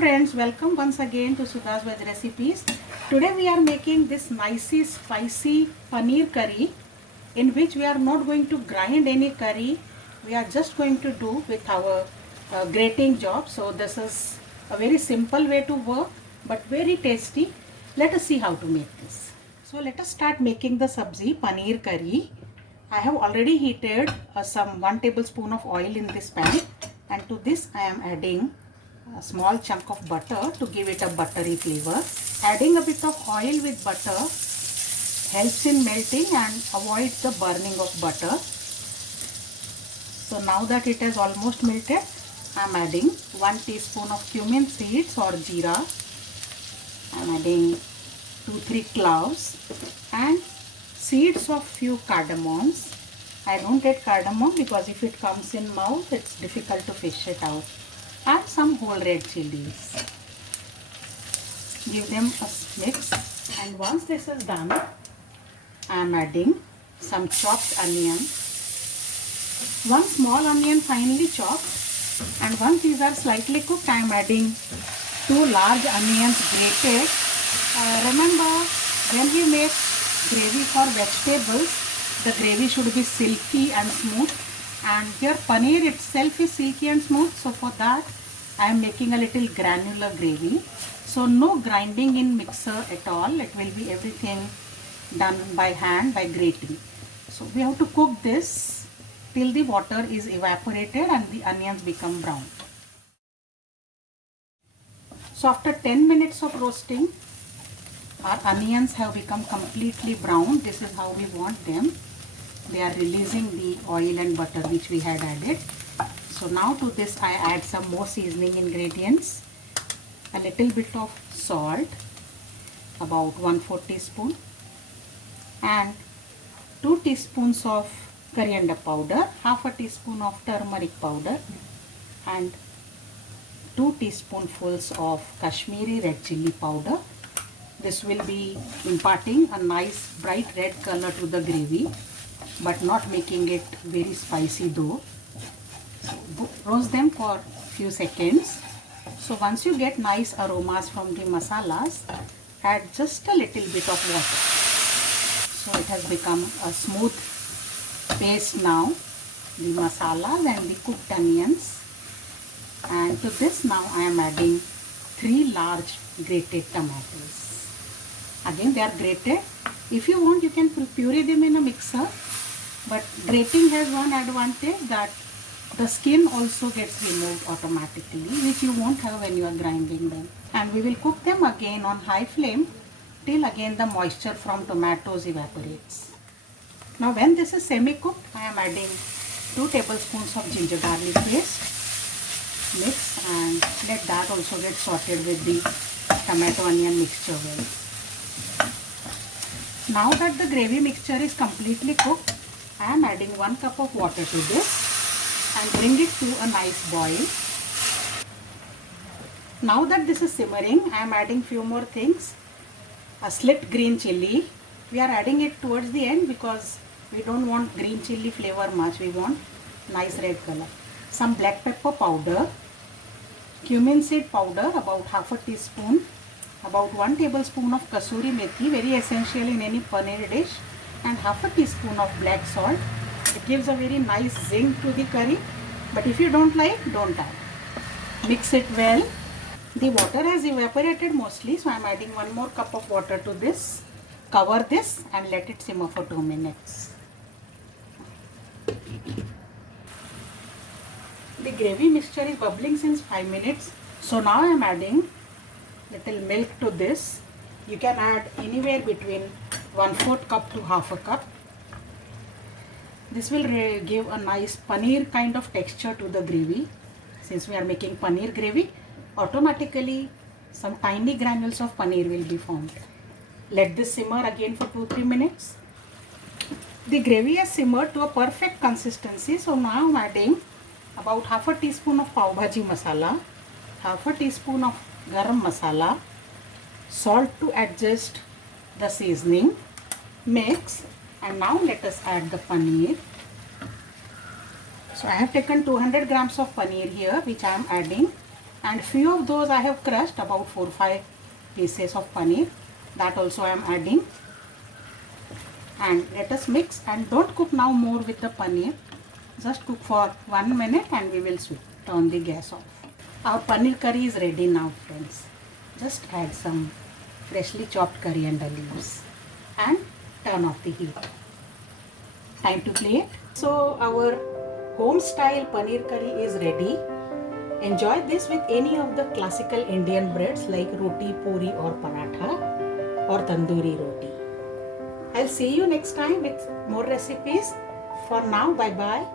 friends, welcome once again to Sudha's Veg Recipes. Today we are making this nicey spicy paneer curry in which we are not going to grind any curry. We are just going to do with our grating job. So this is a very simple way to work but very tasty. Let us see how to make this. So let us start making the sabzi paneer curry. I have already heated some 1 tablespoon of oil in this pan, and to this I am adding a small chunk of butter to give it a buttery flavor. Adding a bit of oil with butter helps in melting and avoids the burning of butter. So now that it has almost melted, I am adding 1 teaspoon of cumin seeds or jeera. I am adding 2-3 cloves and seeds of few cardamoms. I don't add cardamom because if it comes in mouth, it's difficult to fish it out. Add some whole red chilies. Give them a mix, and once this is done, I am adding some chopped onion. 1 small onion finely chopped, and once these are slightly cooked, I am adding 2 large onions grated. Remember, when we make gravy for vegetables, the gravy should be silky and smooth, and here paneer itself is silky and smooth, so for that I am making a little granular gravy. So no grinding in mixer at all, it will be everything done by hand, by grating. So we have to cook this till the water is evaporated and the onions become brown. So after 10 minutes of roasting, our onions have become completely brown. This is how we want them. They are releasing the oil and butter which we had added. So now to this I add some more seasoning ingredients. A little bit of salt, about 1/4 teaspoon, and 2 teaspoons of coriander powder, half a teaspoon of turmeric powder, and 2 teaspoonfuls of Kashmiri red chili powder. This will be imparting a nice bright red color to the gravy, but not making it very spicy though. So roast them for few seconds. So once you get nice aromas from the masalas, add just a little bit of water. So it has become a smooth paste now, the masalas and the cooked onions. And to this now I am adding 3 large grated tomatoes. Again, they are grated. If you want, you can puree them in a mixer, but grating has one advantage, that the skin also gets removed automatically, which you won't have when you are grinding them. And we will cook them again on high flame till again the moisture from tomatoes evaporates. Now when this is semi-cooked, I am adding 2 tablespoons of ginger garlic paste. Mix and let that also get sauteed with the tomato onion mixture well. Now that the gravy mixture is completely cooked, I am adding 1 cup of water to this and bring it to a nice boil. Now that this is simmering, I am adding few more things. A slit green chili. We are adding it towards the end because we don't want green chili flavor much. We want nice red color. Some black pepper powder. Cumin seed powder, about half a teaspoon. About 1 tablespoon of kasuri methi, very essential in any paneer dish, and half a teaspoon of black salt. It gives a very nice zing to the curry, but if you don't like, don't add. Mix it well. The water has evaporated mostly, so I am adding 1 more cup of water to this. Cover this and let it simmer for 2 minutes. The gravy mixture is bubbling since 5 minutes, so now I am adding little milk to this. You can add anywhere between 1/4 cup to half a cup. This will give a nice paneer kind of texture to the gravy. Since we are making paneer gravy, automatically some tiny granules of paneer will be formed. Let this simmer again for 2-3 minutes. The gravy has simmered to a perfect consistency, so now I am adding about half a teaspoon of pav bhaji masala, half a teaspoon of garam masala, salt to adjust the seasoning. Mix, and now let us add the paneer. So I have taken 200 grams of paneer here, which I am adding. and few of those I have crushed, about 4-5 pieces of paneer, that also I am adding. And let us mix, and don't cook now more with the paneer, just cook for 1 minute and we will turn the gas off. Our paneer curry is ready now, friends. Just add some freshly chopped coriander leaves and turn off the heat. Time to plate. So our home style paneer curry is ready. Enjoy this with any of the classical Indian breads like roti, puri or paratha or tandoori roti. I'll see you next time with more recipes. For now, bye bye.